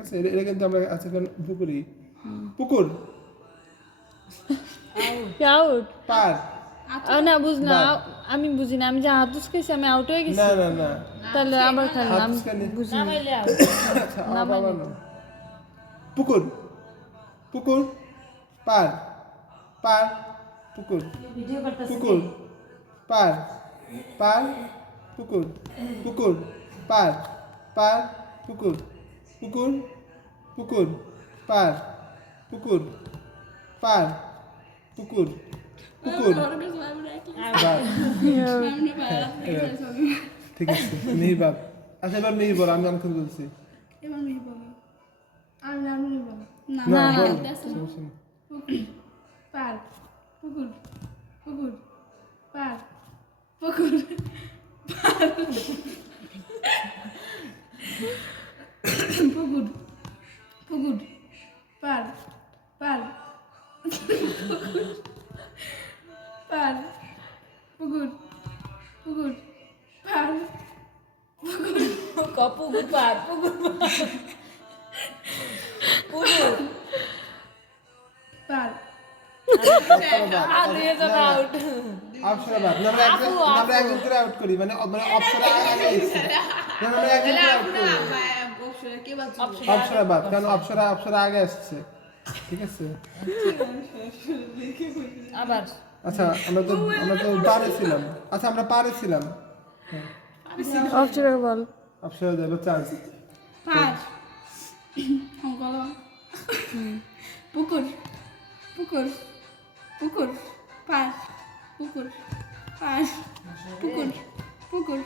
আছে এটা কিন্তু আমরা আজকে পুকুরি পুকুর আউট পার না বুঝ না আমি বুঝি না আমি যে হাতুস খাইছি আমি আউট হয়ে গেছি না না না তাহলে আবার খেলেন আমি হাতুস খালি। বুঝি না আচ্ছা আবার না পুকুর পুকুর পার পার পুকুর পুকুর পার পার পুকুর পুকুর পার পার পুকুর পুকুর পুকুর পার পুকুর পার পুকুর পুকুর বাস। ঠিক আছে নির্বাক আচ্ছা এবার নির্ভর আমি অনেক বলছি না বল সমস্যা নেই। পার পুকুর পুকুর পার পুকুর পুকুর পুকুর পার পার পার পুকুর পুকুর পার পুকুর পার পুকুর পুকুর পার আউট অপশন বাদ না আমরা একজন করে আউট করি মানে মানে অপশন আগে এসেছে না আমরা একজন করে আউট করি অপশন বাদ কারণ অপশন আগে আসছে ঠিক আছে আবার আচ্ছা আমরা তো পারে ছিলাম আচ্ছা আমরা পারে ছিলাম অপশন বল অপশন দেব চান্স পার পুকুর পুকুর পুকুর পার পুকুর পার পুকুর পুকুর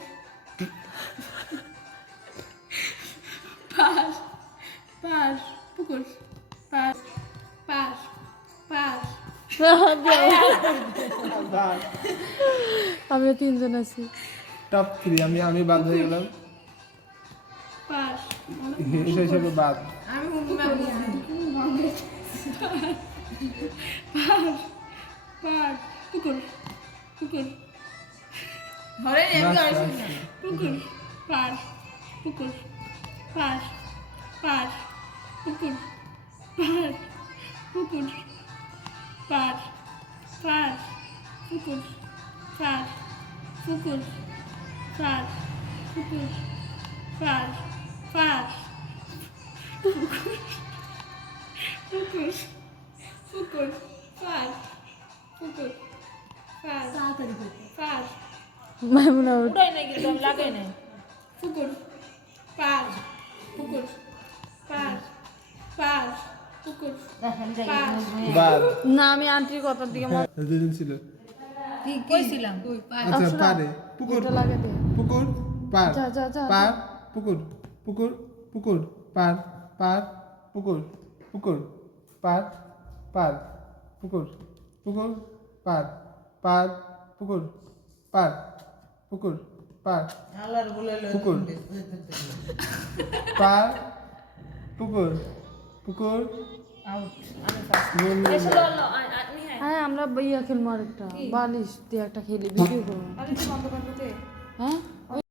পার পার পুকুর পার পার পার আমিও তিনজন আছি টপ 3 আমি বাদ হয়ে গেলাম পার হিসেবে বাদ পার পুকুর পুকুর পুকুর পার পুকুর পার পার পুকুর পার পুকুর পার পার পুকুর পার পুকুর পার পুকুর পার পার পুকুর পুকুর পার পুকুর পার পার মাইমুন আউট উঠাই নাই কিন্তু আমি লাগাই নাই পুকুর পার পুকুর পার পার পুকুর পার বাদ না আমি আন্টির কথার দিকে দুদিন ছিল কি কইছিলাম আচ্ছা পারে পুকুর মনটা লাগে দে পুকুর পার যা, যা, যা, পার পুকুর পুকুর পুকুর পার পার পুকুর পুকুর পার পার পুকুর পুকুর পার পার পুকুর পার পুকুর পার আল্লাহর বলে পুকুর পার পুকুর পুকুর আউট আমি ফার্স্ট নুন এসে ললো আপনি হ্যাঁ হ্যাঁ আমরা ইয়া খেলবো আরেকটা বালিশ দিয়ে একটা খেলি ভিডিও করবো আরে কি বন্ধ করতে হ্যাঁ